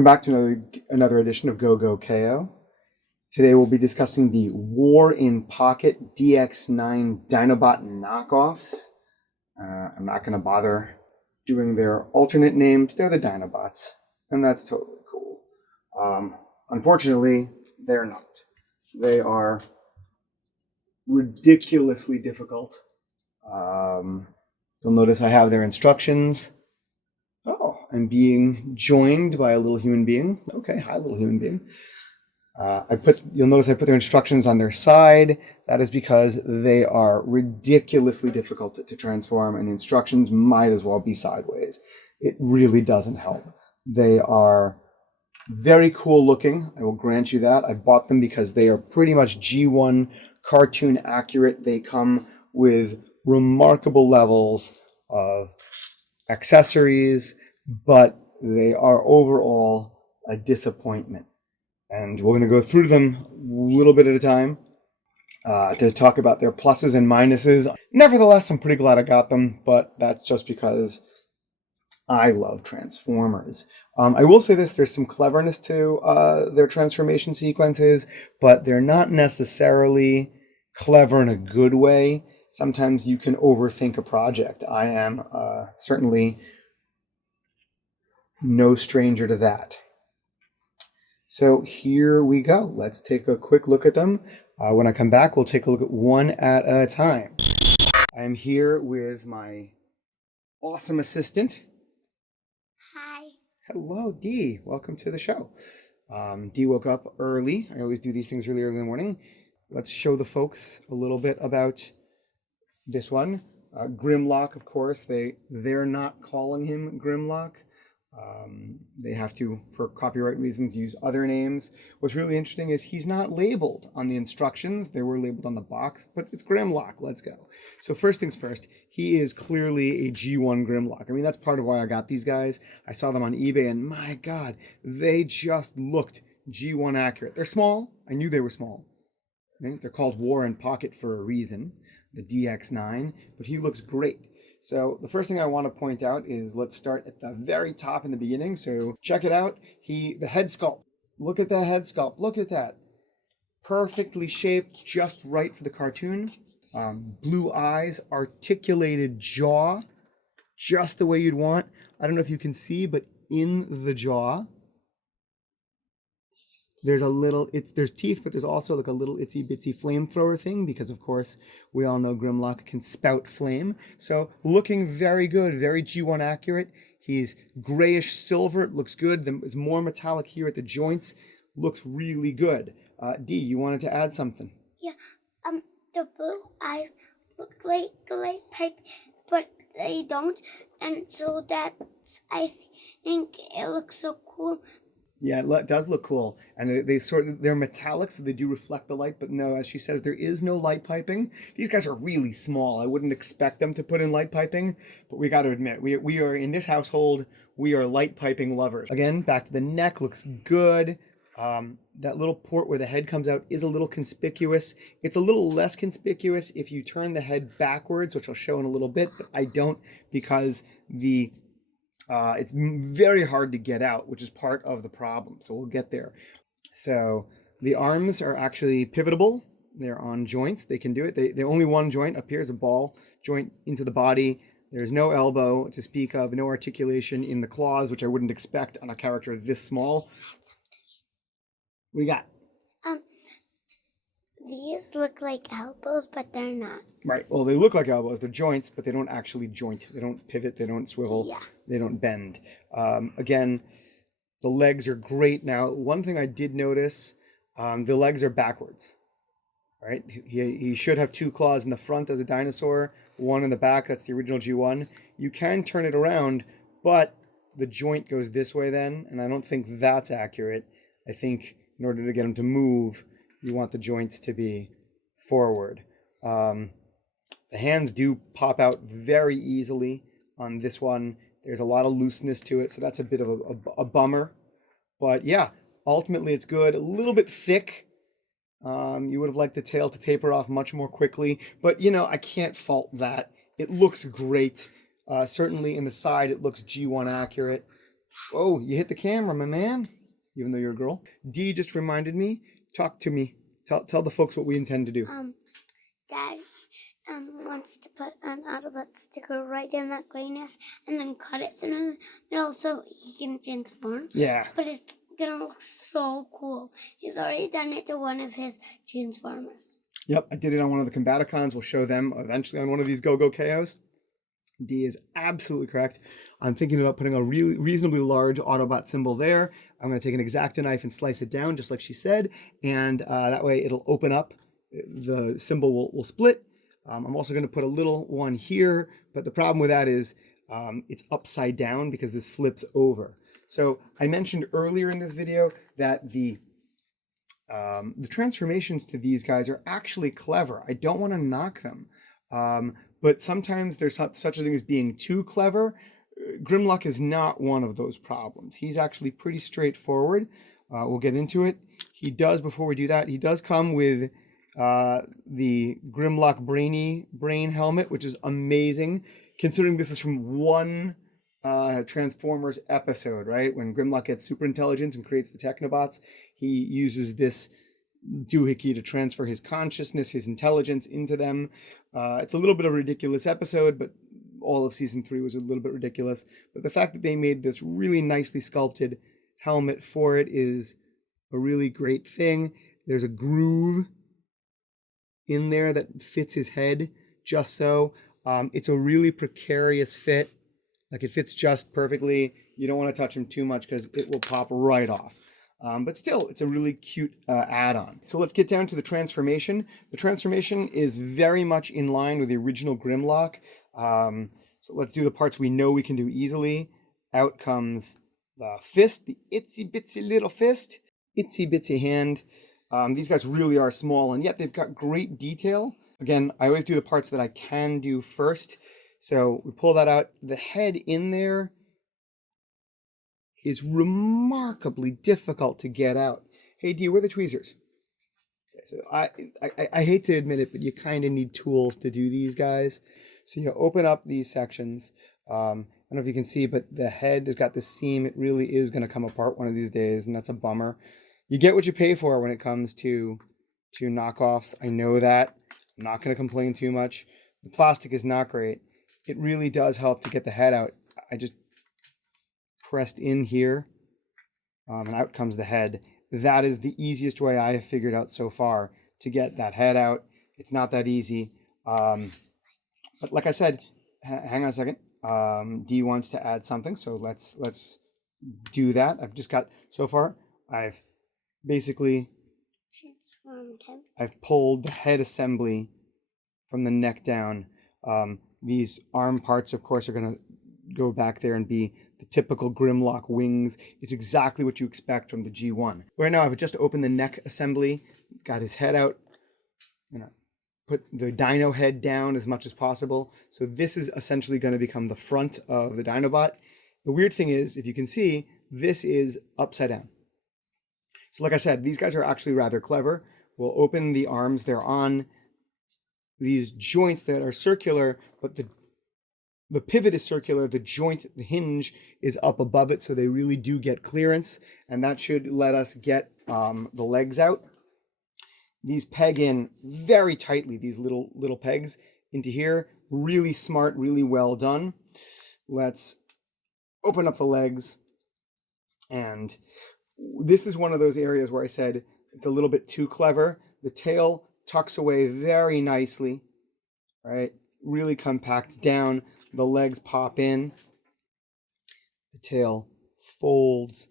Welcome back to another edition of Go Go KO. Today we'll be discussing the War in Pocket DX9 Dinobot knockoffs. I'm not going to bother doing their alternate names. They're the Dinobots, and that's totally cool. Unfortunately, they're not. They are ridiculously difficult. You'll notice I have their instructions. Oh, I'm being joined by a little human being. Okay, hi, little human being. You'll notice I put their instructions on their side. That is because they are ridiculously difficult to transform, and the instructions might as well be sideways. It really doesn't help. They are very cool looking. I will grant you that. I bought them because they are pretty much G1 cartoon accurate. They come with remarkable levels of accessories, but they are overall a disappointment. And we're going to go through them a little bit at a time to talk about their pluses and minuses. Nevertheless, I'm pretty glad I got them, but that's just because I love Transformers. I will say this, there's some cleverness to their transformation sequences, but they're not necessarily clever in a good way. Sometimes you can overthink a project. I am certainly no stranger to that. So here we go. Let's take a quick look at them. When I come back, we'll take a look at one at a time. I'm here with my awesome assistant. Hi. Hello, Dee. Welcome to the show. Dee woke up early. I always do these things really early in the morning. Let's show the folks a little bit about this one. Grimlock, of course. They're not calling him Grimlock. They have to, for copyright reasons, use other names. What's really interesting is he's not labeled on the instructions. They were labeled on the box, but it's Grimlock. Let's go. So first things first, he is clearly a G1 Grimlock. I mean, that's part of why I got these guys. I saw them on eBay, and my God, they just looked G1 accurate. They're small. I knew they were small. Right? They're called War in Pocket for a reason, the DX9, but he looks great. So the first thing I want to point out is let's start at the very top in the beginning. So check it out. The head sculpt. Look at that head sculpt. Look at that. Perfectly shaped, just right for the cartoon. Blue eyes, articulated jaw, just the way you'd want. I don't know if you can see, but in the jaw, there's there's teeth, but there's also like a little itsy bitsy flamethrower thing because, of course, we all know Grimlock can spout flame. So looking very good, very G1 accurate. He's grayish silver. It looks good. It's more metallic here at the joints. Looks really good. Dee, you wanted to add something? Yeah. The blue eyes look like the light pipe, but they don't, and so I think it looks so cool. Yeah, it does look cool. And they're metallic, so they do reflect the light. But no, as she says, there is no light piping. These guys are really small. I wouldn't expect them to put in light piping. But we got to admit, we are, in this household, we are light piping lovers. Again, back to the neck, looks good. That little port where the head comes out is a little conspicuous. It's a little less conspicuous if you turn the head backwards, which I'll show in a little bit. But I don't, because it's very hard to get out, which is part of the problem. So we'll get there. So the arms are actually pivotable. They're on joints. They can do it. They only one joint up here is a ball joint into the body. There's no elbow to speak of, no articulation in the claws, which I wouldn't expect on a character this small. What do you got? These look like elbows, but they're not. Right. Well, they look like elbows. They're joints, but they don't actually joint. They don't pivot. They don't swivel. Yeah. They don't bend. Again, the legs are great. Now, one thing I did notice, the legs are backwards. Right? He should have two claws in the front as a dinosaur, one in the back. That's the original G1. You can turn it around, but the joint goes this way then, and I don't think that's accurate. I think in order to get him to move, you want the joints to be forward. The hands do pop out very easily on this one. There's a lot of looseness to it, so that's a bit of a bummer. But yeah, ultimately it's good. A little bit thick. You would have liked the tail to taper off much more quickly, but I can't fault that. It looks great. Certainly in the side, it looks G1 accurate. Oh, you hit the camera, my man. Even though you're a girl. D just reminded me. Talk to me. Tell the folks what we intend to do. Daddy wants to put an Autobot sticker right in that grayness and then cut it through the middle so he can transform. Yeah. But it's gonna look so cool. He's already done it to one of his Transformers. Yep, I did it on one of the Combaticons. We'll show them eventually on one of these Go-Go KOs. D is absolutely correct. I'm thinking about putting a really reasonably large Autobot symbol there. I'm going to take an X-Acto knife and slice it down, just like she said, and that way it'll open up. The symbol will split. I'm also going to put a little one here, but the problem with that is it's upside down because this flips over. So I mentioned earlier in this video that the transformations to these guys are actually clever. I don't want to knock them. But sometimes there's such a thing as being too clever. Grimlock is not one of those problems. He's actually pretty straightforward. We'll get into it. He does, before we do that, he does come with the Grimlock Brain helmet, which is amazing, considering this is from one Transformers episode, right? When Grimlock gets super intelligence and creates the Technobots, he uses this doohickey to transfer his consciousness, his intelligence into them. It's a little bit of a ridiculous episode, but all of season 3 was a little bit ridiculous. But the fact that they made this really nicely sculpted helmet for it is a really great thing. There's a groove in there that fits his head just so. It's a really precarious fit. Like, it fits just perfectly. You don't want to touch him too much because it will pop right off. But still, it's a really cute add-on. So let's get down to the transformation. The transformation is very much in line with the original Grimlock. So let's do the parts we know we can do easily. Out comes the fist, the itsy-bitsy little fist, itsy-bitsy hand. These guys really are small, and yet they've got great detail. Again, I always do the parts that I can do first. So we pull that out. The head in there is remarkably difficult to get out. Hey, D, where are the tweezers? Okay, so I hate to admit it, but you kind of need tools to do these guys. So you open up these sections. I don't know if you can see, but the head has got this seam. It really is going to come apart one of these days, and that's a bummer. You get what you pay for when it comes to knockoffs. I know that. I'm not going to complain too much. The plastic is not great. It really does help to get the head out. I just pressed in here, and out comes the head. That is the easiest way I have figured out so far to get that head out. It's not that easy. But like I said, hang on a second. D wants to add something, so let's do that. I've just got, so far, I've basically Transformed him. I've pulled the head assembly from the neck down. These arm parts, of course, are going to go back there and be the typical Grimlock wings. It's exactly what you expect from the G1. Right now, I've just opened the neck assembly, got his head out, put the dino head down as much as possible. So this is essentially going to become the front of the Dinobot. The weird thing is, if you can see, this is upside down. So like I said, these guys are actually rather clever. We'll open the arms. They're on these joints that are circular, but the pivot is circular. The joint, the hinge, is up above it, so they really do get clearance, and that should let us get the legs out. These peg in very tightly, these little pegs into here. Really smart, really well done. Let's open up the legs, and this is one of those areas where I said it's a little bit too clever. The tail tucks away very nicely, right? Really compacts down. The legs pop in. The tail folds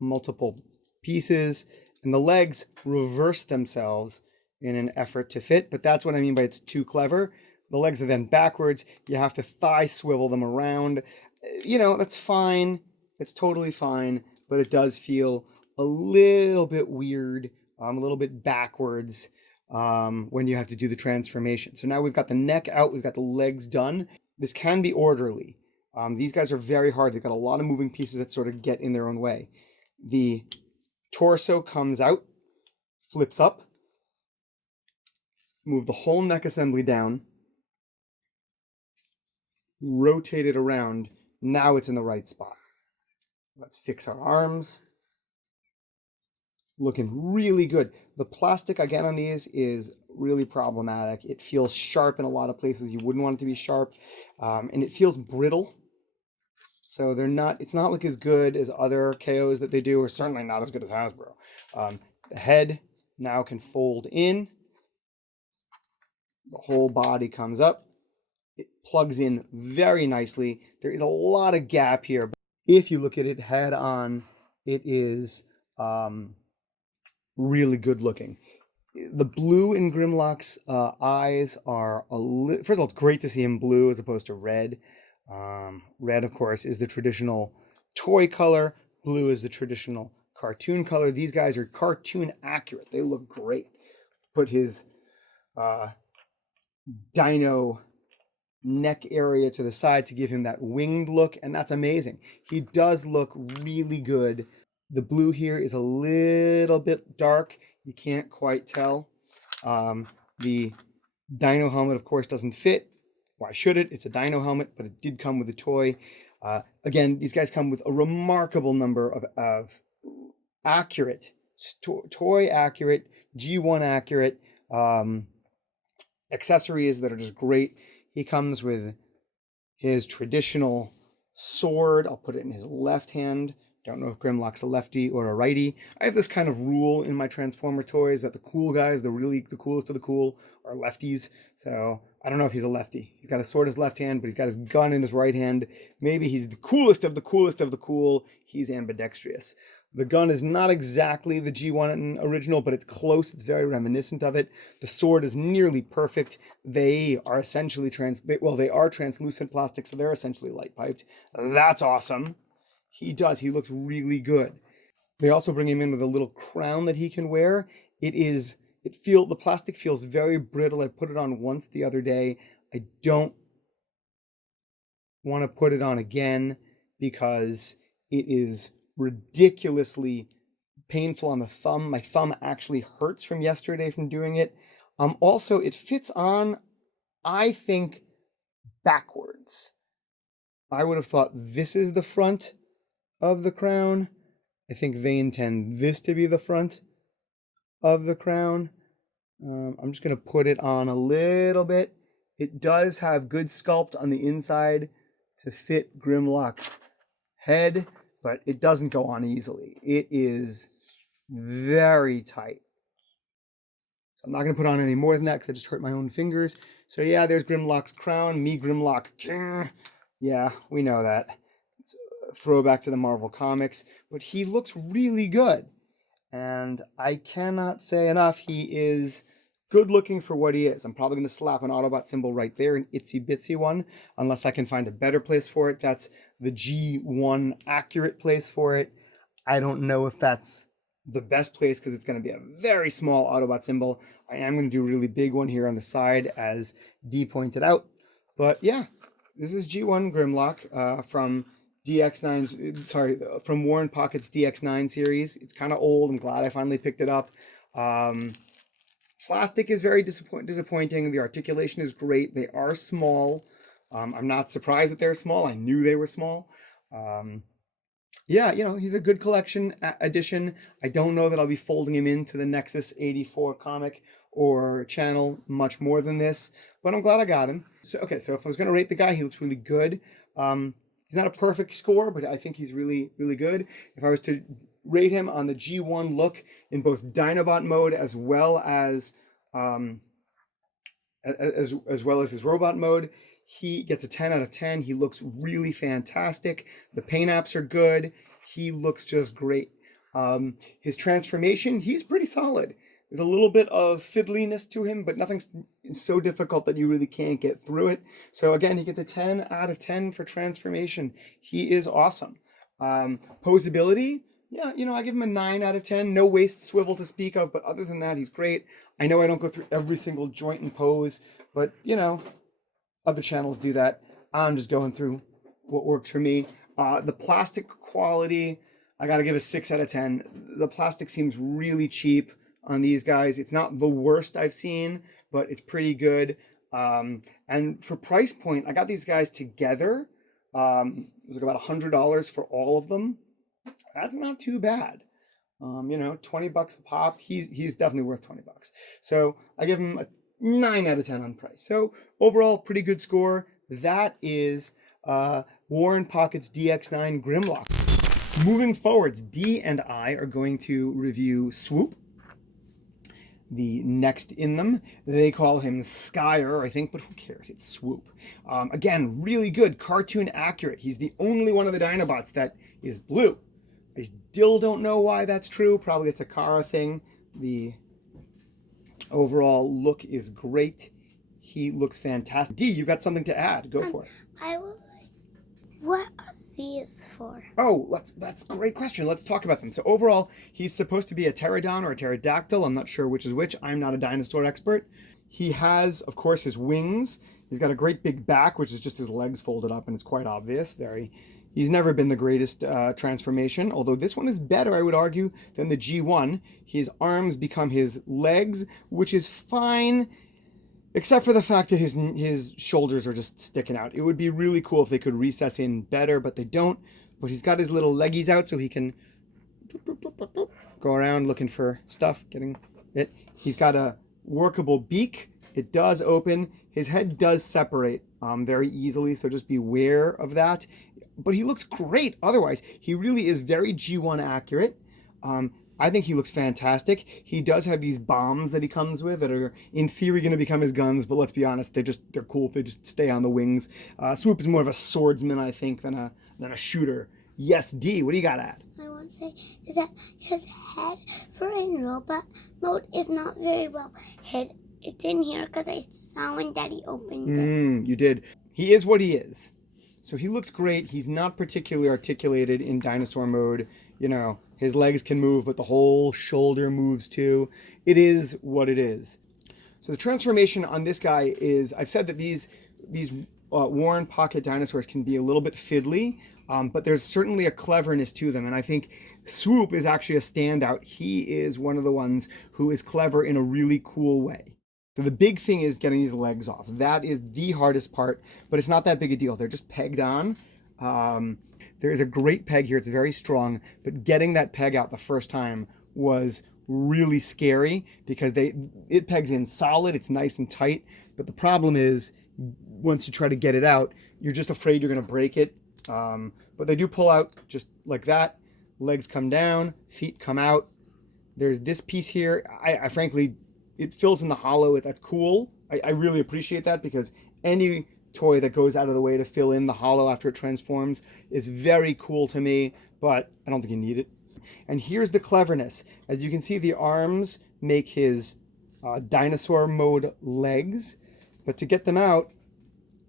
multiple pieces, and the legs reverse themselves in an effort to fit. But that's what I mean by it's too clever. The legs are then backwards. You have to thigh swivel them around. That's fine. It's totally fine, but it does feel a little bit weird, a little bit backwards when you have to do the transformation. So now we've got the neck out, we've got the legs done. This can be orderly. These guys are very hard. They've got a lot of moving pieces that sort of get in their own way. The torso comes out, flips up, move the whole neck assembly down, rotate it around. Now it's in the right spot. Let's fix our arms. Looking really good. The plastic again on these is really problematic. It feels sharp in a lot of places you wouldn't want it to be sharp, and it feels brittle. So they're not. It's not like as good as other KOs that they do, or certainly not as good as Hasbro. The head now can fold in. The whole body comes up. It plugs in very nicely. There is a lot of gap here. If you look at it head on, it is really good looking. The blue in Grimlock's eyes are first of all, it's great to see him blue as opposed to red. Red, of course, is the traditional toy color. Blue is the traditional cartoon color. These guys are cartoon accurate. They look great. Put his dino neck area to the side to give him that winged look, and that's amazing. He does look really good. The blue here is a little bit dark. You can't quite tell. The dino helmet, of course, doesn't fit. Why should it? It's a dino helmet, but it did come with a toy. Again, these guys come with a remarkable number of accurate, toy accurate, G1 accurate accessories that are just great. He comes with his traditional sword. I'll put it in his left hand. Don't know if Grimlock's a lefty or a righty. I have this kind of rule in my Transformer toys that the cool guys, the coolest of the cool, are lefties. So I don't know if he's a lefty. He's got a sword in his left hand, but he's got his gun in his right hand. Maybe he's the coolest of the coolest of the cool. He's ambidextrous. The gun is not exactly the G1 original, but it's close. It's very reminiscent of it. The sword is nearly perfect. They are essentially they are translucent plastic, so they're essentially light piped. That's awesome. He looks really good. They also bring him in with a little crown that he can wear. The plastic feels very brittle. I put it on once the other day. I don't want to put it on again because it is ridiculously painful on the thumb. My thumb actually hurts from yesterday from doing it. Also, it fits on, I think, backwards. I would have thought this is the front of the crown. I think they intend this to be the front of the crown. I'm just going to put it on a little bit. It does have good sculpt on the inside to fit Grimlock's head, but it doesn't go on easily. It is very tight. So I'm not going to put on any more than that because I just hurt my own fingers. So yeah, there's Grimlock's crown. Me, Grimlock King. Yeah, we know that. It's a throwback to the Marvel Comics. But he looks really good. And I cannot say enough, he is good looking for what he is. I'm probably going to slap an Autobot symbol right there, an itsy bitsy one, unless I can find a better place for it. That's the G1 accurate place for it. I don't know if that's the best place because it's going to be a very small Autobot symbol. I am going to do a really big one here on the side, as Dee pointed out. But yeah, this is G1 Grimlock from from Warren Pocket's DX9 series. It's kind of old. I'm glad I finally picked it up. Plastic is very disappointing. The articulation is great. They are small. I'm not surprised that they're small. I knew they were small. Yeah, he's a good collection addition. I don't know that I'll be folding him into the Nexus 84 comic or channel much more than this, but I'm glad I got him. So if I was going to rate the guy, he looks really good. He's not a perfect score, but I think he's really, really good. If I was to rate him on the G1 look in both Dinobot mode as well as his robot mode, he gets a 10 out of 10. He looks really fantastic. The paint apps are good. He looks just great. His transformation, he's pretty solid. There's a little bit of fiddliness to him, but nothing's so difficult that you really can't get through it. So again, he gets a 10 out of 10 for transformation. He is awesome. Posability, yeah, I give him a 9 out of 10. No waist swivel to speak of, but other than that, he's great. I know I don't go through every single joint and pose, but other channels do that. I'm just going through what works for me. The plastic quality, I got to give a 6 out of 10. The plastic seems really cheap on these guys. It's not the worst I've seen, but it's pretty good. And for price point, I got these guys together. It was like about $100 for all of them. That's not too bad. 20 bucks a pop. He's definitely worth 20 bucks. So I give him a 9 out of 10 on price. So overall, pretty good score. That is Warren Pocket's DX9 Grimlock. Moving forwards, D and I are going to review Swoop, the next in them. They call him Skyer, I think, but who cares? It's Swoop. Again, really good, cartoon accurate. He's the only one of the Dinobots that is blue. I still don't know why that's true. Probably it's a Takara thing. The overall look is great. He looks fantastic. D, you got something to add. Go for it. I will like, what are these for? Oh, that's a great question. Let's talk about them. So overall, he's supposed to be a pterodon or a pterodactyl. I'm not sure which is which. I'm not a dinosaur expert. He has, of course, his wings. He's got a great big back, which is just his legs folded up, and it's quite obvious. He's never been the greatest transformation, although this one is better, I would argue, than the G1. His arms become his legs, which is fine, except for the fact that his shoulders are just sticking out. It would be really cool if they could recess in better, but they don't. But he's got his little leggies out so he can go around looking for stuff, getting it. He's got a workable beak. It does open. His head does separate very easily, so just beware of that. But he looks great otherwise. He really is very G1 accurate. I think he looks fantastic. He does have these bombs that he comes with that are in theory going to become his guns, but let's be honest, they're cool if they just stay on the wings. Swoop is more of a swordsman, I think, than a shooter. Yes, D, what do you got to add? I want to say is that his head for in robot mode is not very well hid. It's in here because I saw when Daddy opened it. You did. He is what he is. So he looks great. He's not particularly articulated in dinosaur mode. His legs can move, but the whole shoulder moves too. It is what it is. So the transformation on this guy is, I've said that these Warren Pocket dinosaurs can be a little bit fiddly, but there's certainly a cleverness to them. And I think Swoop is actually a standout. He is one of the ones who is clever in a really cool way. So the big thing is getting these legs off. That is the hardest part, but it's not that big a deal. They're just pegged on. There's a great peg here. It's very strong, but getting that peg out the first time was really scary because it pegs in solid. It's nice and tight, but the problem is once you try to get it out, you're just afraid you're going to break it. But they do pull out just like that. Legs come down, feet come out. There's this piece here. I frankly, it fills in the hollow. That's cool. I really appreciate that because any toy that goes out of the way to fill in the hollow after it transforms is very cool to me, but I don't think you need it. And here's the cleverness. As you can see, the arms make his dinosaur mode legs, but to get them out,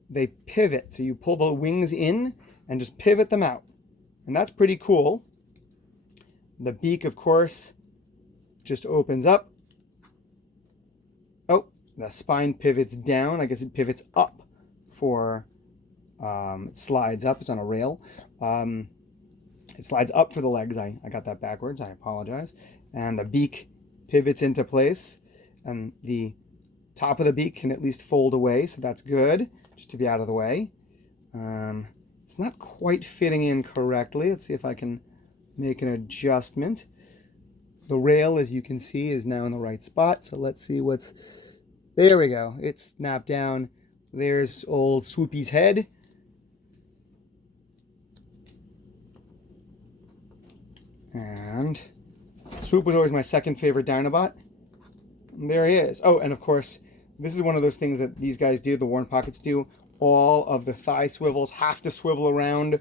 they pivot. So you pull the wings in and just pivot them out. And that's pretty cool. The beak, of course, just opens up. Oh, the spine pivots down. I guess it pivots up for, it slides up. It's on a rail. It slides up for the legs. I got that backwards. I apologize. And the beak pivots into place. And the top of the beak can at least fold away. So that's good, just to be out of the way. It's not quite fitting in correctly. Let's see if I can make an adjustment. The rail, as you can see, is now in the right spot. So let's see what's... There we go. It's snapped down. There's old Swoopy's head. And Swoop was always my second favorite Dinobot. And there he is. Oh, and of course, this is one of those things that these guys do, the Warren Pockets do. All of the thigh swivels have to swivel around.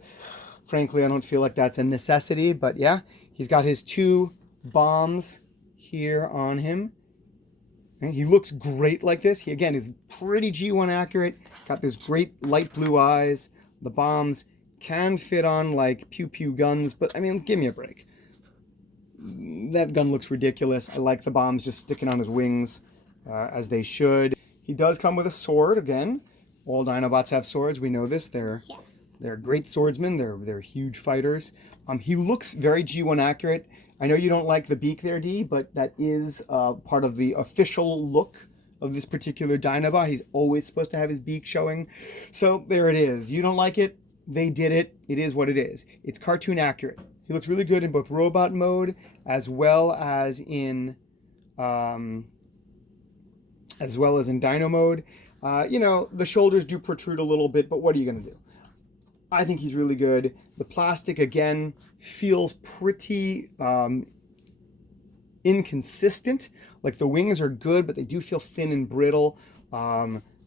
Frankly, I don't feel like that's a necessity, but yeah, he's got his two bombs here on him. And he looks great like this. He, again, is pretty G1 accurate. Got those great light blue eyes. The bombs can fit on like pew-pew guns, but I mean, give me a break. That gun looks ridiculous. I like the bombs just sticking on his wings, as they should. He does come with a sword, again. All Dinobots have swords. We know this. They're great swordsmen. They're huge fighters. He looks very G1 accurate. I know you don't like the beak there, D, but that is part of the official look of this particular Dinobot. He's always supposed to have his beak showing. So there it is. You don't like it. They did it. It is what it is. It's cartoon accurate. He looks really good in both robot mode as well as in Dino mode. The shoulders do protrude a little bit, but what are you going to do? I think he's really good. The plastic, again, feels pretty inconsistent. Like the wings are good, but they do feel thin and brittle.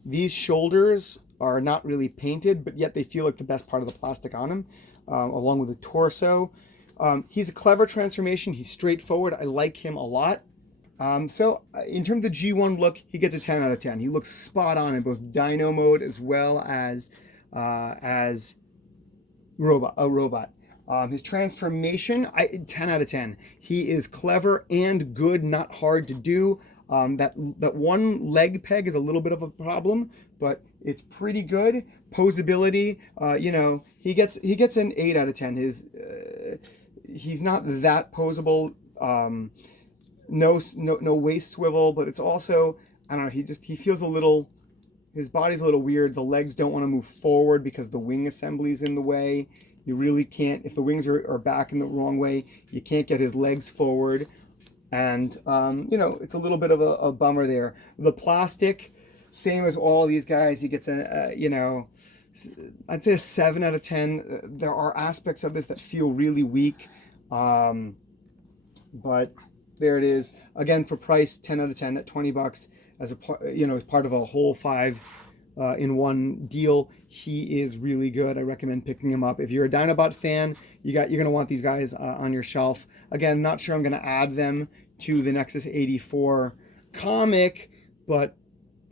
These shoulders are not really painted, but yet they feel like the best part of the plastic on him, along with the torso. He's a clever transformation. He's straightforward. I like him a lot. So in terms of the G1 look, he gets a 10 out of 10. He looks spot on in both Dino mode as well as robot. His transformation, 10 out of 10. He is clever and good, not hard to do. That one leg peg is a little bit of a problem, but it's pretty good. Posability, he gets an 8 out of 10. He's not that posable. No waist swivel, but it's also, I don't know, he feels a little, his body's a little weird. The legs don't want to move forward because the wing assembly is in the way. You really can't, if the wings are back in the wrong way, you can't get his legs forward. And, it's a little bit of a bummer there. The plastic, same as all these guys, he gets I'd say a 7 out of 10. There are aspects of this that feel really weak. But there it is. Again, for price, 10 out of 10 at $20 as part of a whole 5 in one deal. He is really good. I recommend picking him up. If you're a Dinobot fan, you're going to want these guys on your shelf. Again, not sure I'm going to add them to the Nexus 84 comic, but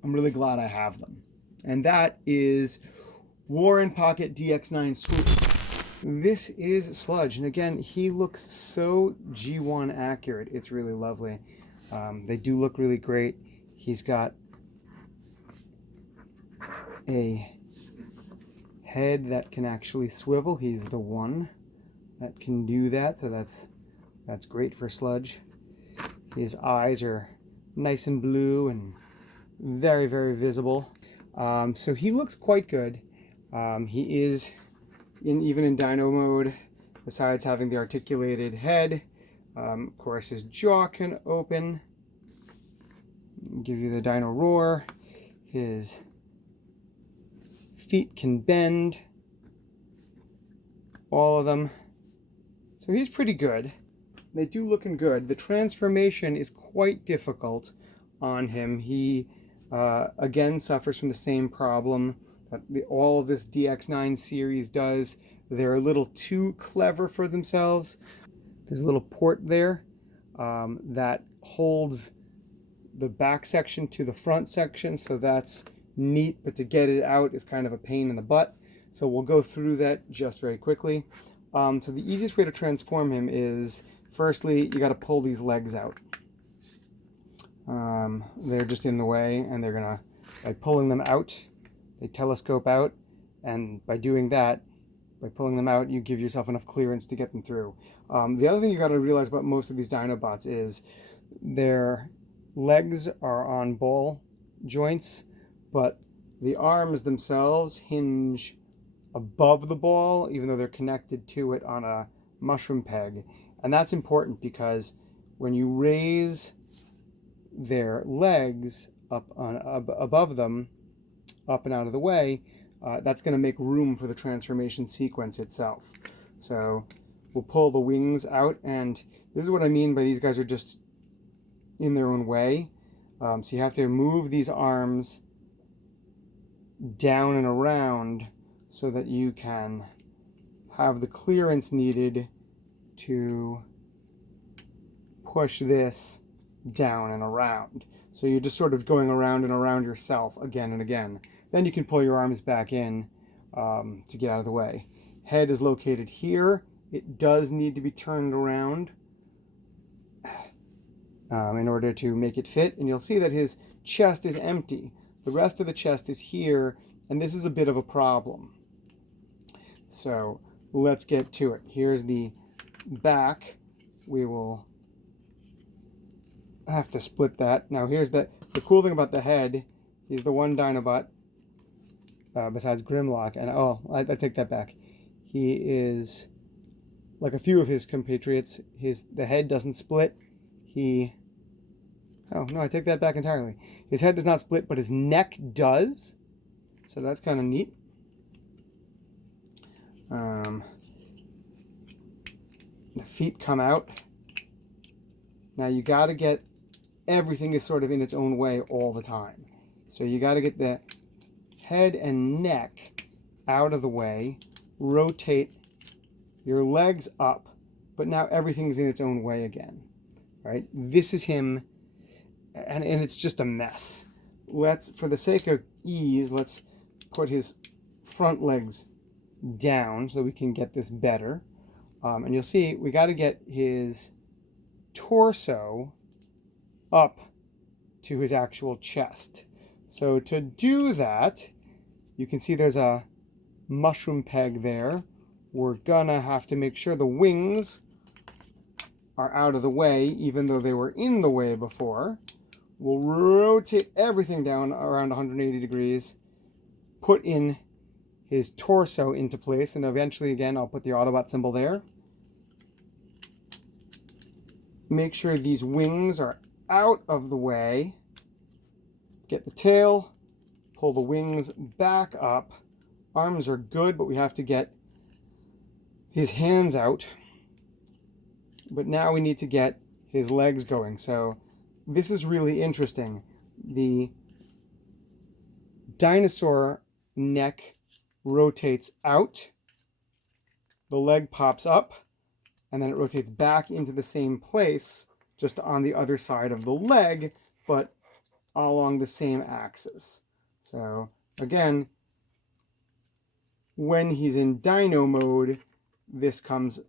I'm really glad I have them. And that is War and Pocket DX9 Swoop. This is Sludge, and again, he looks so G1 accurate. It's really lovely. They do look really great. He's got a head that can actually swivel. He's the one that can do that, so that's great for Sludge. His eyes are nice and blue and very, very visible. So he looks quite good. He is even in Dino mode, besides having the articulated head. Of course, his jaw can open, give you the Dino roar. His feet can bend, all of them. So he's pretty good. They do looking good. The transformation is quite difficult on him. He again suffers from the same problem that all of this DX9 series does. They're a little too clever for themselves. There's a little port there that holds the back section to the front section, so that's neat, but to get it out is kind of a pain in the butt. So we'll go through that just very quickly. So the easiest way to transform him is, firstly, you got to pull these legs out. They're just in the way, and they're gonna, by pulling them out, they telescope out, and by doing that, by pulling them out, you give yourself enough clearance to get them through. The other thing you got to realize about most of these Dinobots is their legs are on ball joints, but the arms themselves hinge above the ball, even though they're connected to it on a mushroom peg. And that's important because when you raise their legs up above them, up and out of the way, that's going to make room for the transformation sequence itself. So we'll pull the wings out, and this is what I mean by these guys are just in their own way. So you have to move these arms down and around so that you can have the clearance needed to push this down and around. So you're just sort of going around and around yourself again and again. Then you can pull your arms back in to get out of the way. Head is located here. It does need to be turned around in order to make it fit. And you'll see that his chest is empty. The rest of the chest is here, and this is a bit of a problem. So let's get to it. Here's the back. We will have to split that. Now here's the cool thing about the head. He's the one Dinobot besides Grimlock, and I take that back. He is like a few of his compatriots, the head doesn't split. Oh no, I take that back entirely. His head does not split, but his neck does. So that's kind of neat. The feet come out. Now you got to get everything is sort of in its own way all the time. So you got to get the head and neck out of the way, rotate your legs up, but now everything's in its own way again, right? This is him, and it's just a mess. For the sake of ease, let's put his front legs down so we can get this better. And you'll see we got to get his torso up to his actual chest. So to do that, you can see there's a mushroom peg there. We're gonna have to make sure the wings are out of the way, even though they were in the way before. We'll rotate everything down around 180 degrees, put in his torso into place, and eventually, again, I'll put the Autobot symbol there. Make sure these wings are out of the way. Get the tail, pull the wings back up. Arms are good, but we have to get his hands out. But now we need to get his legs going. So this is really interesting. The dinosaur neck rotates out, the leg pops up, and then it rotates back into the same place, just on the other side of the leg, but along the same axis. So again, when he's in dino mode, this comes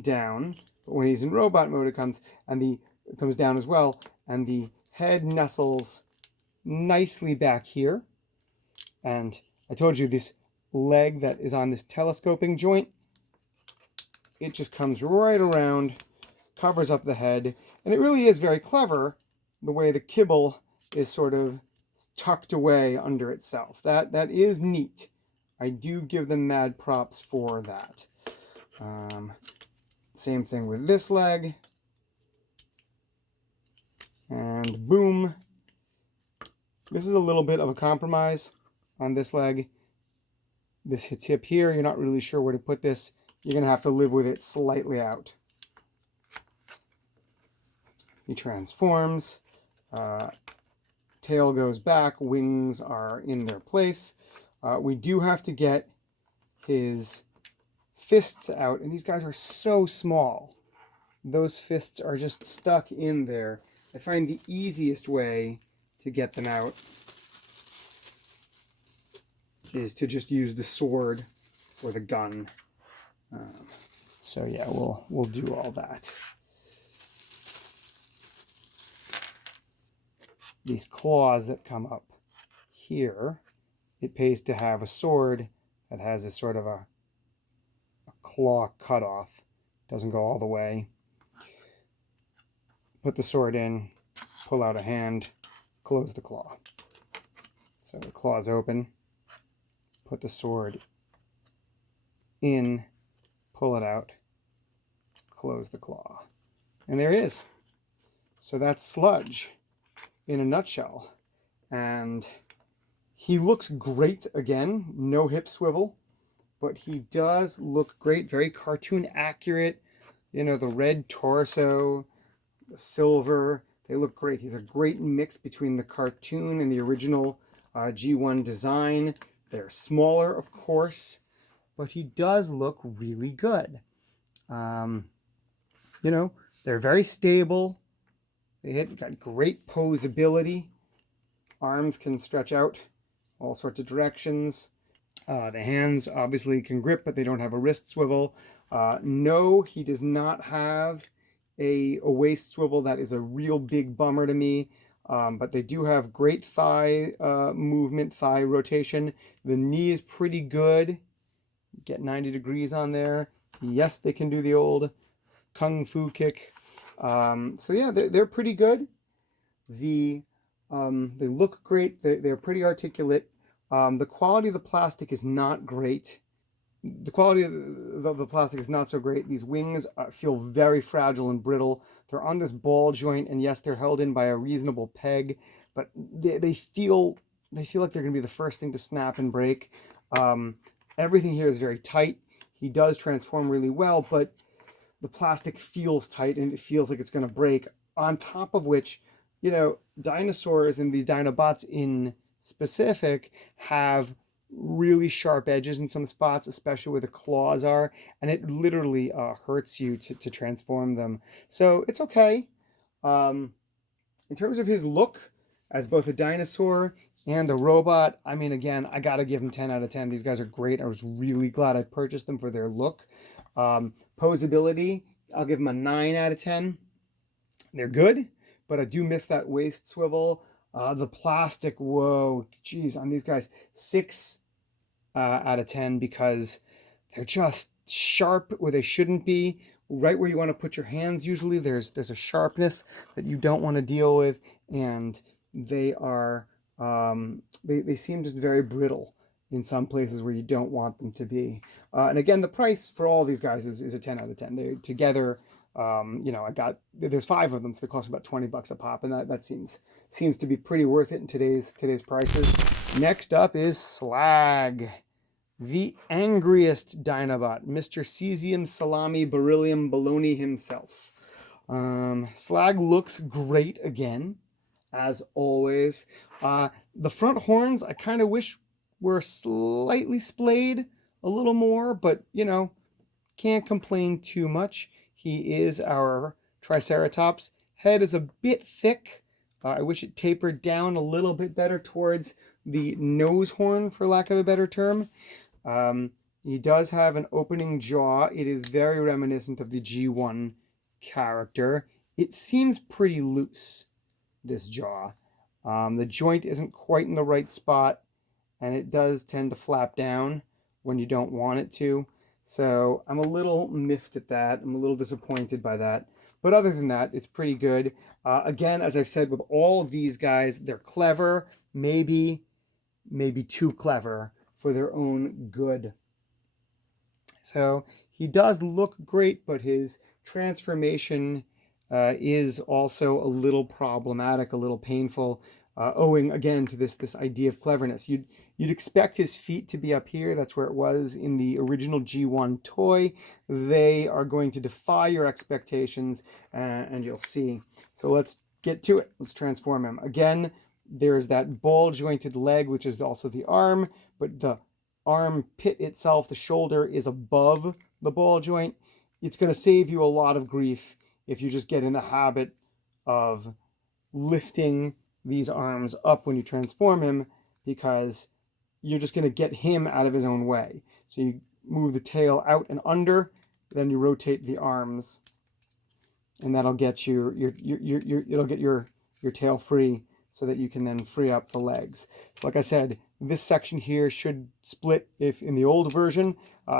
down, but when he's in robot mode, it comes down as well, and the head nestles nicely back here. And I told you this leg that is on this telescoping joint, it just comes right around, covers up the head, and it really is very clever the way the kibble is sort of tucked away under itself. That is neat. I do give them mad props for that. Same thing with this leg. And boom. This is a little bit of a compromise on this leg. This tip here, you're not really sure where to put this. You're going to have to live with it slightly out. He transforms. Tail goes back. Wings are in their place. We do have to get his fists out. And these guys are so small. Those fists are just stuck in there. I find the easiest way to get them out is to just use the sword or the gun. So yeah, we'll do all that. These claws that come up here, it pays to have a sword that has a sort of a claw cutoff. Doesn't go all the way. Put the sword in, pull out a hand, close the claw. So the claw's open. Put the sword in, pull it out, close the claw. And there he is. So that's Sludge in a nutshell. And he looks great again, no hip swivel, but he does look great, very cartoon accurate. You know, the red torso, the silver, they look great. He's a great mix between the cartoon and the original G1 design. They're smaller, of course, but he does look really good. You know, they're very stable. They got great posability. Arms can stretch out all sorts of directions. The hands obviously can grip, but they don't have a wrist swivel. No, he does not have a waist swivel. That is a real big bummer to me. But they do have great thigh movement, thigh rotation. The knee is pretty good. Get 90 degrees on there. Yes, they can do the old kung fu kick. So yeah, they're pretty good. They look great. They're pretty articulate. The quality of the plastic is not great. the quality of the plastic is not so great. These wings feel very fragile and brittle. They're on this ball joint, and yes, they're held in by a reasonable peg, but they feel like they're going to be the first thing to snap and break. Everything here is very tight. He does transform really well, but the plastic feels tight and it feels like it's going to break. On top of which, dinosaurs and the Dinobots in specific have really sharp edges in some spots, especially where the claws are, and it literally hurts you to transform them. So it's okay. In terms of his look as both a dinosaur and a robot, I mean, again, I got to give him 10 out of 10. These guys are great. I was really glad I purchased them for their look. Posability, I'll give them a 9 out of 10. They're good, but I do miss that waist swivel. The plastic, whoa, geez, on these guys, 6 out of 10 because they're just sharp where they shouldn't be. Right where you want to put your hands, usually there's a sharpness that you don't want to deal with, and they are they seem just very brittle in some places where you don't want them to be. And again, the price for all these guys is a 10 out of 10. They together, there's 5 of them, so they cost about $20 a pop, and that seems to be pretty worth it in today's prices. Next up is Slag, the angriest Dinobot, Mr. Cesium Salami Beryllium Baloney himself. Slag looks great again, as always. The front horns, I kind of wish were slightly splayed a little more, but can't complain too much. He is our Triceratops. Head is a bit thick. I wish it tapered down a little bit better towards the nose horn, for lack of a better term. He does have an opening jaw. It is very reminiscent of the G1 character. It seems pretty loose, this jaw. The joint isn't quite in the right spot, and it does tend to flap down when you don't want it to. So I'm a little miffed at that. I'm a little disappointed by that. But other than that, it's pretty good. Again, as I've said with all of these guys, they're clever, maybe too clever for their own good. So he does look great, but his transformation is also a little problematic, a little painful, owing again to this idea of cleverness. You'd expect his feet to be up here. That's where it was in the original G1 toy. They are going to defy your expectations, and you'll see. So let's get to it. Let's transform him. Again, there's that ball jointed leg, which is also the arm, but the arm pit itself, the shoulder, is above the ball joint. It's going to save you a lot of grief if you just get in the habit of lifting these arms up when you transform him, because you're just going to get him out of his own way. So you move the tail out and under, then you rotate the arms, and that'll get it'll get your tail free, so that you can then free up the legs. Like I said, this section here should split if in the old version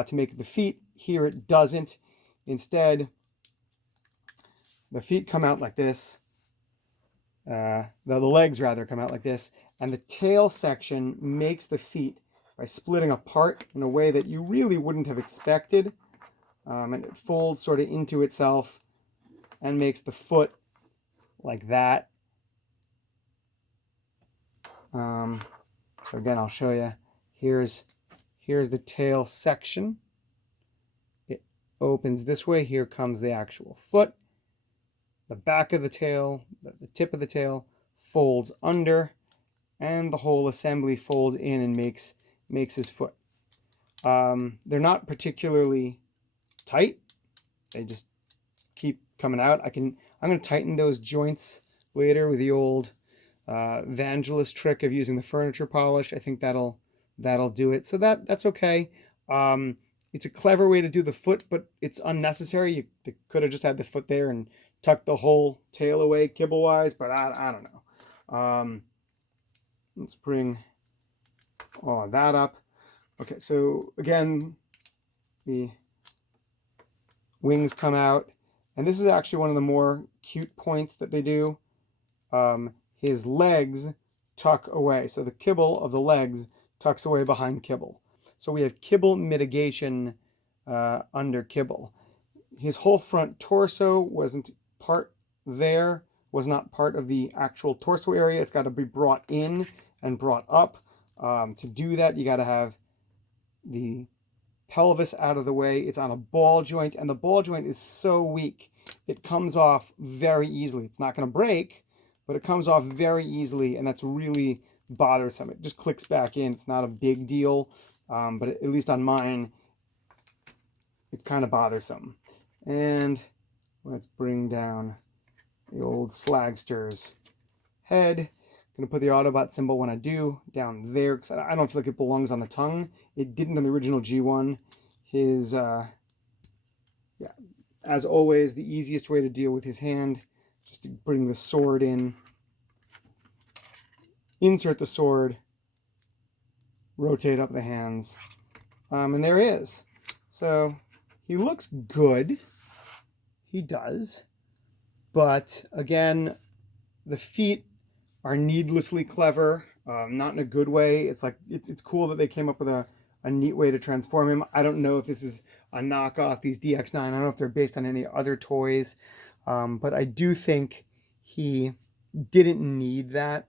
to make the feet. Here it doesn't. Instead, the feet come out like this. The legs rather come out like this, and the tail section makes the feet by splitting apart in a way that you really wouldn't have expected, and it folds sort of into itself and makes the foot like that. So again, I'll show you. Here's the tail section. It opens this way. Here comes the actual foot. The back of the tail, the tip of the tail folds under, and the whole assembly folds in and makes his foot. They're not particularly tight. They just keep coming out. I'm going to tighten those joints later with the old Vangelis trick of using the furniture polish. I think that'll do it. So that's okay. It's a clever way to do the foot, but it's unnecessary. You could have just had the foot there and tucked the whole tail away kibble wise, but I don't know. Let's bring all of that up. Okay, so again, the wings come out, and this is actually one of the more cute points that they do. His legs tuck away, so the kibble of the legs tucks away behind kibble. So we have kibble mitigation under kibble. His whole front torso wasn't part there, was not part of the actual torso area. It's got to be brought in and brought up. To do that, you got to have the pelvis out of the way. It's on a ball joint, and the ball joint is so weak. It comes off very easily. It's not going to break, but it comes off very easily, and that's really bothersome. It just clicks back in. It's not a big deal, but at least on mine, it's kind of bothersome. And let's bring down the old Slagster's head. I'm going to put the Autobot symbol when I do down there, because I don't feel like it belongs on the tongue. It didn't on the original G1. His, yeah, as always, the easiest way to deal with his hand, just to bring the sword in, insert the sword, rotate up the hands, and there he is. So he looks good. He does. But again, the feet are needlessly clever, not in a good way. It's like it's cool that they came up with a neat way to transform him. I don't know if this is a knockoff, these DX9. I don't know if they're based on any other toys, but I do think he didn't need that.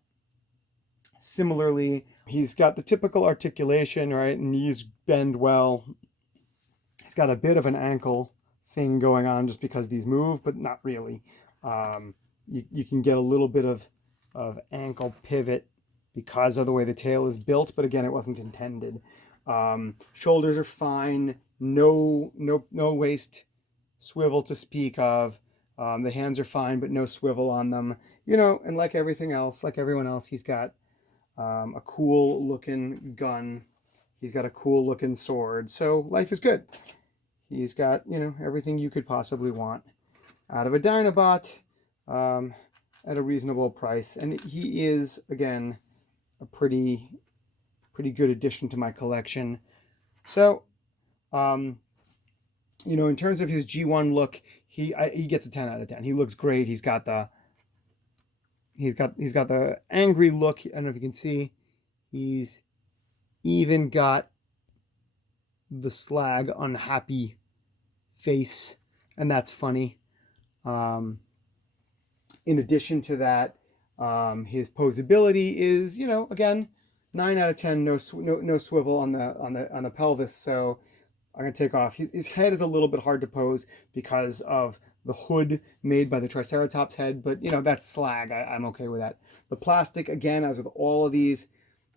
Similarly, he's got the typical articulation, right? Knees bend well. He's got a bit of an ankle thing going on just because these move, but not really. You can get a little bit of ankle pivot because of the way the tail is built, but again, it wasn't intended. Shoulders are fine. No waist swivel to speak of. The hands are fine, but no swivel on them. You know, and like everything else, like everyone else, he's got a cool looking gun. He's got a cool looking sword. So life is good. He's got, you know, everything you could possibly want out of a Dinobot at a reasonable price. And he is, again, a pretty good addition to my collection. So, you know, in terms of his G1 look, he gets a 10 out of 10. He looks great. He's got the angry look. I don't know if you can see. He's even got the Slag unhappy face, and that's funny. In addition to that, his posability is, you know, again, 9 out of 10. No swivel on the pelvis. So I'm gonna take off. His head is a little bit hard to pose because of the hood made by the Triceratops head, but you know, that's Slag. I'm okay with that. The plastic, again, as with all of these,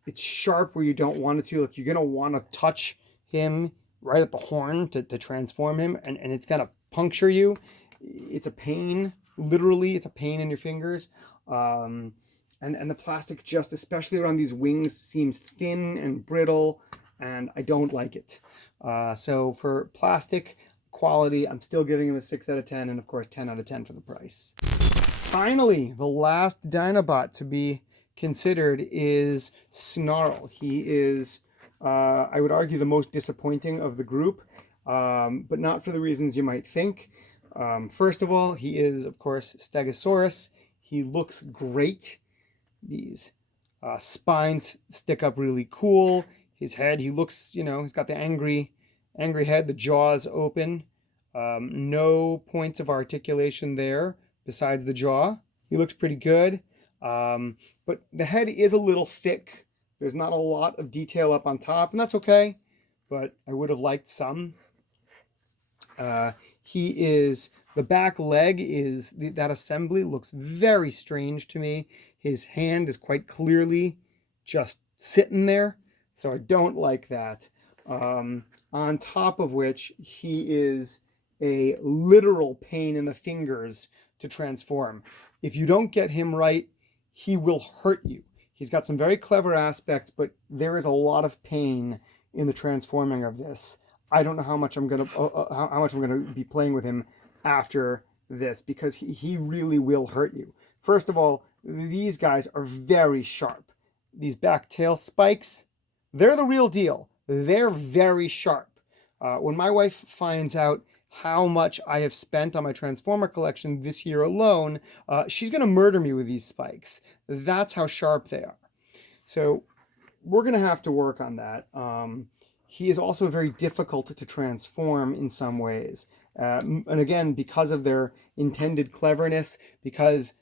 it's sharp where you don't want it to. Like, you're gonna want to touch him right at the horn to transform him, and it's gonna puncture you. It's a pain, literally. It's a pain in your fingers. And the plastic, just especially around these wings, seems thin and brittle, and I don't like it. So for plastic quality, I'm still giving him a 6 out of 10, and of course 10 out of 10 for the price. Finally, the last Dinobot to be considered is Snarl. He is, I would argue, the most disappointing of the group, but not for the reasons you might think. First of all, he is, of course, Stegosaurus. He looks great. These spines stick up really cool. His head, he looks, you know, he's got the angry head, the jaws open. No points of articulation there besides the jaw. He looks pretty good. But the head is a little thick. There's not a lot of detail up on top, and that's okay, but I would have liked some. The back leg is, that assembly looks very strange to me. His hand is quite clearly just sitting there, so I don't like that. On top of which, he is a literal pain in the fingers to transform. If you don't get him right, he will hurt you. He's got some very clever aspects, but there is a lot of pain in the transforming of this. I don't know how much I'm gonna be playing with him after this, because he really will hurt you. First of all, these guys are very sharp. These back tail spikes, they're the real deal. They're very sharp. When my wife finds out how much I have spent on my Transformer collection this year alone, she's going to murder me with these spikes. That's how sharp they are. So we're going to have to work on that. he is also very difficult to transform in some ways. And again, because of their intended cleverness, because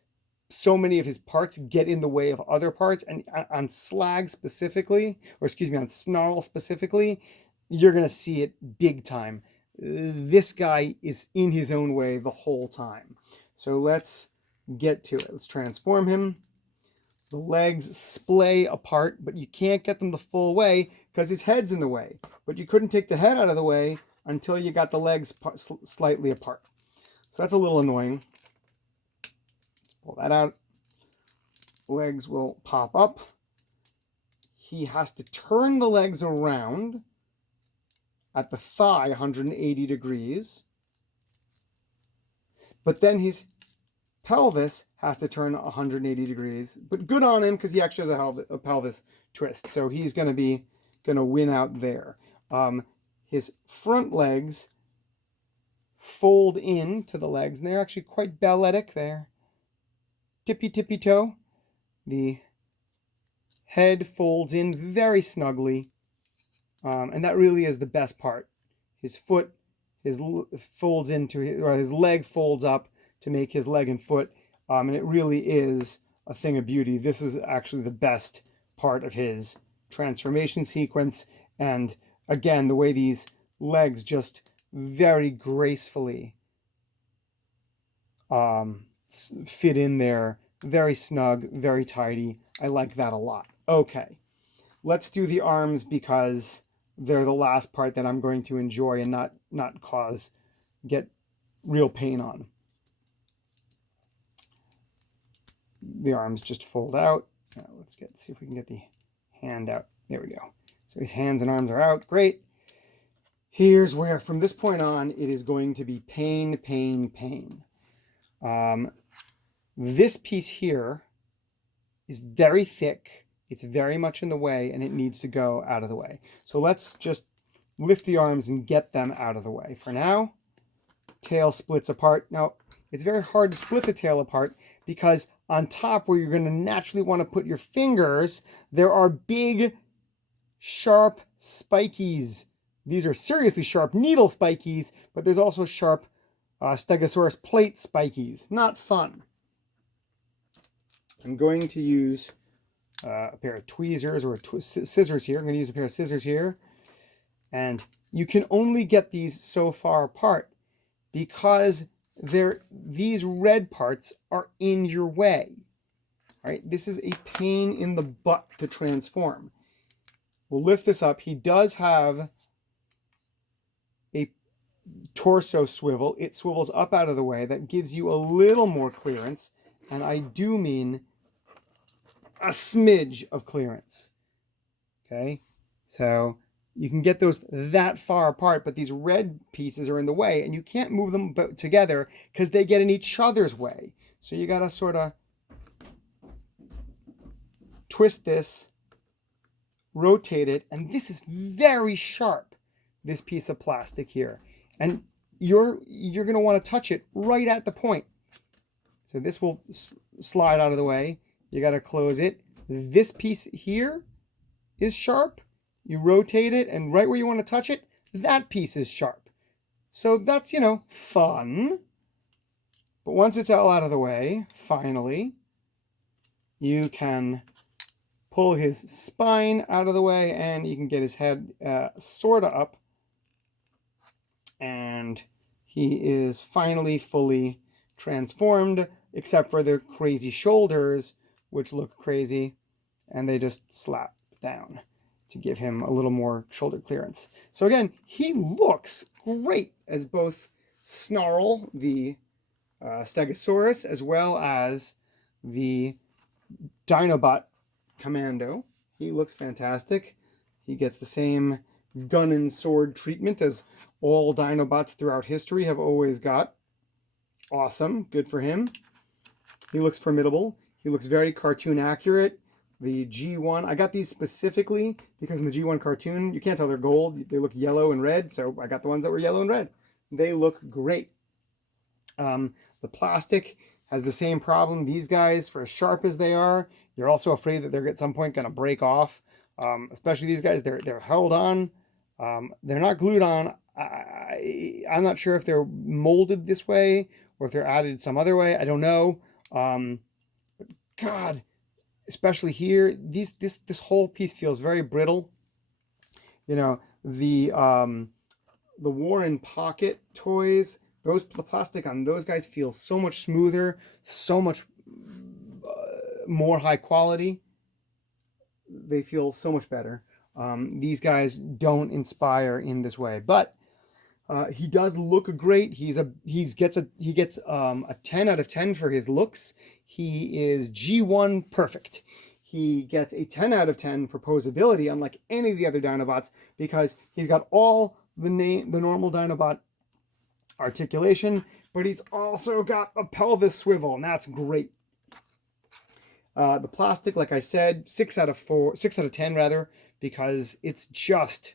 so many of his parts get in the way of other parts, and on Slag specifically, or excuse me, on Snarl specifically, you're going to see it big time. This guy is in his own way the whole time. So let's get to it. Let's transform him. The legs splay apart, but you can't get them the full way because his head's in the way. But you couldn't take the head out of the way until you got the legs slightly apart. So that's a little annoying. Let's pull that out. Legs will pop up. He has to turn the legs around at the thigh 180 degrees. But then his pelvis has to turn 180 degrees. But good on him because he actually has a pelvis twist. So he's going to win out there. His front legs fold in to the legs, and they're actually quite balletic there. Tippy toe. The head folds in very snugly, and that really is the best part. His foot folds into or his leg folds up to make his leg and foot, and it really is a thing of beauty. This is actually the best part of his transformation sequence, and again, the way these legs just very gracefully fit in there. Very snug, very tidy. I like that a lot. Okay, let's do the arms because they're the last part that I'm going to enjoy and not get real pain on. The arms just fold out. Now let's see if we can get the hand out. There we go. So his hands and arms are out. Great. Here's where, from this point on, it is going to be pain, pain, pain. This piece here is very thick. It's very much in the way, and it needs to go out of the way. So let's just lift the arms and get them out of the way. For now, tail splits apart. Now, it's very hard to split the tail apart because on top where you're going to naturally want to put your fingers, there are big, sharp spikies. These are seriously sharp needle spikies, but there's also sharp Stegosaurus plate spikies. Not fun. I'm going to use a pair of tweezers or scissors here. I'm going to use a pair of scissors here. And you can only get these so far apart because these red parts are in your way. All right, this is a pain in the butt to transform. We'll lift this up. He does have a torso swivel. It swivels up out of the way. That gives you a little more clearance. And I do mean a smidge of clearance. Okay, so you can get those that far apart, but these red pieces are in the way, and you can't move them together because they get in each other's way. So you got to sort of twist this, rotate it, and this is very sharp, this piece of plastic here. And you're going to want to touch it right at the point. So this will slide out of the way. You got to close it. This piece here is sharp. You rotate it, and right where you want to touch it, that piece is sharp. So that's, fun. But once it's all out of the way, finally, you can pull his spine out of the way, and you can get his head sort of up. And he is finally fully transformed, except for the crazy shoulders, which look crazy, and they just slap down to give him a little more shoulder clearance. So again, he looks great as both Snarl, the Stegosaurus, as well as the Dinobot Commando. He looks fantastic. He gets the same gun and sword treatment as all Dinobots throughout history have always got. Awesome. Good for him. He looks formidable. He looks very cartoon accurate. The G1, I got these specifically because in the G1 cartoon, you can't tell they're gold. They look yellow and red, so I got the ones that were yellow and red. They look great. The plastic has the same problem. These guys, for as sharp as they are, you're also afraid that they're at some point going to break off. Especially these guys, they're held on. They're not glued on. I'm not sure if they're molded this way or if they're added some other way. I don't know. Um, God, especially here, this whole piece feels very brittle. You know, the Warren Pocket toys, the plastic on those guys feels so much smoother, so much more high quality. They feel so much better. These guys don't inspire in this way, but he does look great. He gets a 10 out of 10 for his looks. He is G1 perfect. He gets a 10 out of 10 for posability, unlike any of the other Dinobots, because he's got all the normal Dinobot articulation, but he's also got a pelvis swivel, and that's great. The plastic, like I said, 6 out of 10 rather, because it's just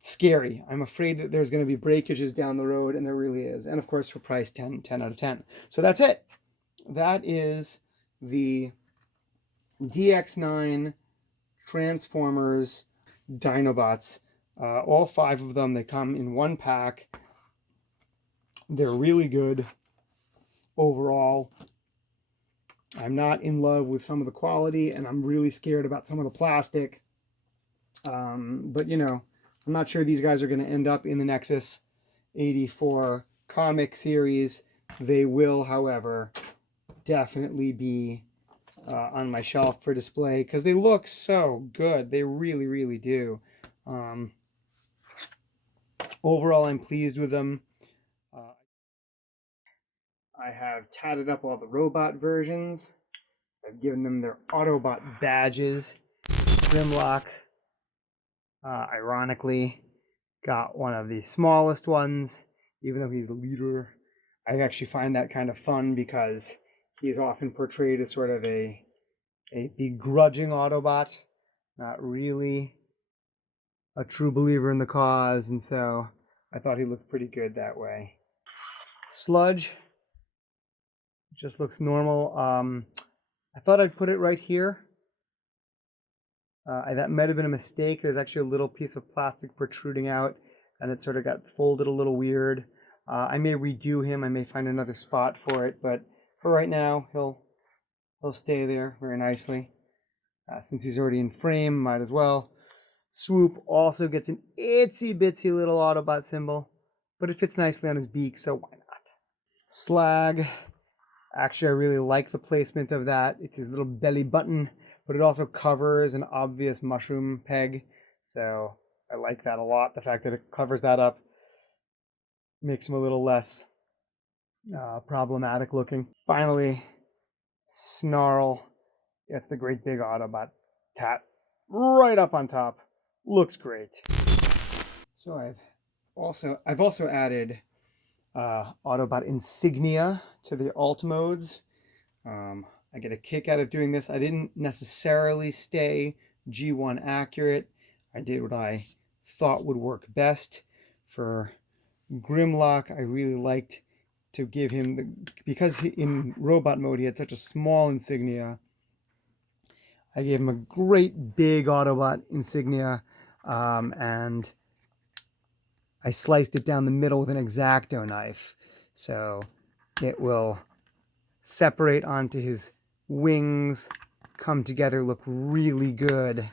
scary. I'm afraid that there's going to be breakages down the road, and there really is. And of course, for price, 10 out of 10. So that's it. That is the DX9 Transformers Dinobots. All 5 of them. They come in one pack. They're really good overall. I'm not in love with some of the quality, and I'm really scared about some of the plastic. But you know, I'm not sure these guys are going to end up in the Nexus 84 comic series. They will, however, definitely be on my shelf for display because they look so good. They really, really do. Overall, I'm pleased with them. I have tatted up all the robot versions. I've given them their Autobot badges. Grimlock, ironically, got one of the smallest ones, even though he's the leader. I actually find that kind of fun because he is often portrayed as sort of a begrudging Autobot, not really a true believer in the cause, and so I thought he looked pretty good that way. Sludge just looks normal. I thought I'd put it right here. That might have been a mistake. There's actually a little piece of plastic protruding out, and it sort of got folded a little weird. I may redo him. I may find another spot for it, but for right now, he'll stay there very nicely. Since he's already in frame, might as well. Swoop also gets an itsy bitsy little Autobot symbol, but it fits nicely on his beak, so why not? Slag. Actually, I really like the placement of that. It's his little belly button, but it also covers an obvious mushroom peg. So I like that a lot. The fact that it covers that up makes him a little less problematic looking. Finally, Snarl gets the great big Autobot tat right up on top. Looks great. So I've also added Autobot insignia to the alt modes. I get a kick out of doing this. I didn't necessarily stay G1 accurate. I did what I thought would work best. For Grimlock, I really liked to give him, because in robot mode he had such a small insignia, I gave him a great big Autobot insignia, and I sliced it down the middle with an X-Acto knife. So it will separate onto his wings, come together, look really good.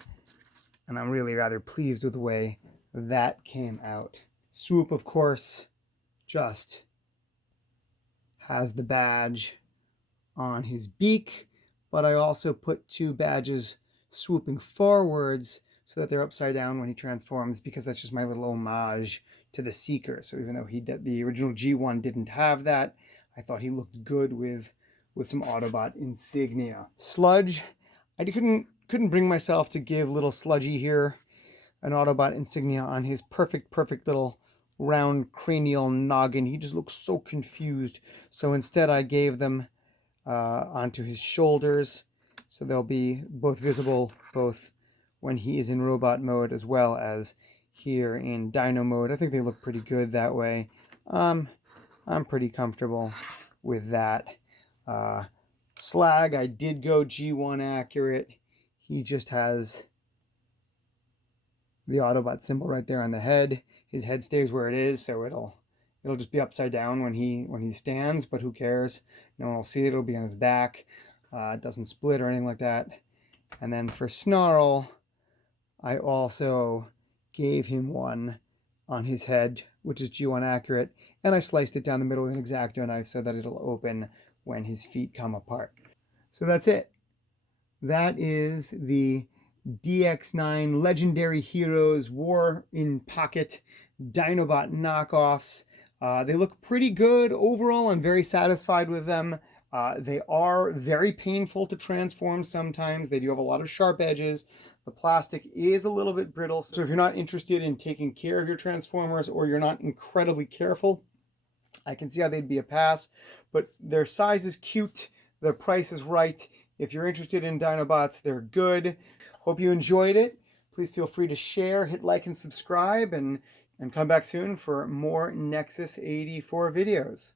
And I'm really rather pleased with the way that came out. Swoop, of course, just has the badge on his beak, but I also put 2 badges swooping forwards so that they're upside down when he transforms, because that's just my little homage to the Seeker. So even though the original G1 didn't have that, I thought he looked good with some Autobot insignia. Sludge, I couldn't bring myself to give little Sludgy here an Autobot insignia on his perfect little round cranial noggin. He just looks so confused. So instead I gave them onto his shoulders, so they'll be both visible both when he is in robot mode as well as here in Dino mode. I think they look pretty good that way. I'm pretty comfortable with that. Slag, I did go G1 accurate. He just has the Autobot symbol right there on the head. His head stays where it is, so it'll just be upside down when he stands, but who cares? No one will see it. It'll be on his back. It doesn't split or anything like that. And then for Snarl, I also gave him one on his head, which is G1 accurate, and I sliced it down the middle with an X-Acto knife so that it'll open when his feet come apart. So that's it. That is the DX9 Legendary Heroes War in Pocket Dinobot knockoffs. They look pretty good overall. I'm very satisfied with them. They are very painful to transform sometimes. They do have a lot of sharp edges. The plastic is a little bit brittle. So if you're not interested in taking care of your Transformers, or you're not incredibly careful, I can see how they'd be a pass. But their size is cute. Their price is right. If you're interested in Dinobots, they're good. Hope you enjoyed it. Please feel free to share, hit like, and subscribe, and come back soon for more Nexus 84 videos.